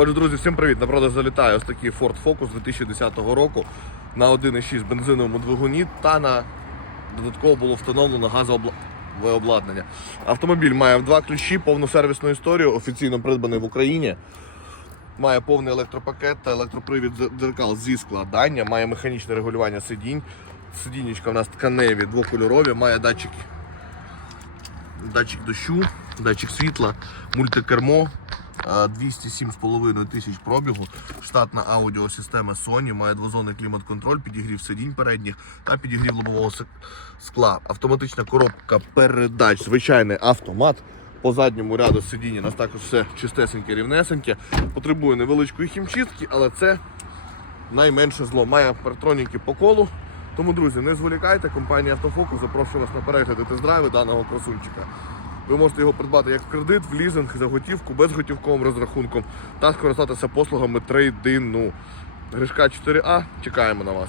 Отже, друзі, всім привіт! На продаж залітає ось такий Ford Focus 2010 року на 1,6 бензиновому двигуні та на додатково було встановлено газове обладнання. Автомобіль має два ключі, повну сервісну історію, офіційно придбаний в Україні. Має повний електропакет та електропривід дз- дзеркал зі складання, має механічне регулювання сидінь. Сидінечка в нас тканеві, двокольорові, має датчик, датчик дощу, датчик світла, мультикермо, 207,5 тисяч пробігу, штатна аудіосистема Sony, має двозонний клімат-контроль, підігрів сидінь передніх та підігрів лобового скла. Автоматична коробка передач, звичайний автомат. По задньому ряду сидіння у нас також все чистесеньке, рівнесеньке. Потребує невеличкої хімчистки, але це найменше зло. Має партроніки по колу. Тому, друзі, не зволікайте, компанія Автофокус запрошує вас на перегляд і тест-драйви даного красунчика. Ви можете його придбати як в кредит, в лізинг, за готівку, безготівковим розрахунком та скористатися послугами трейдину. Гришка 4А, чекаємо на вас.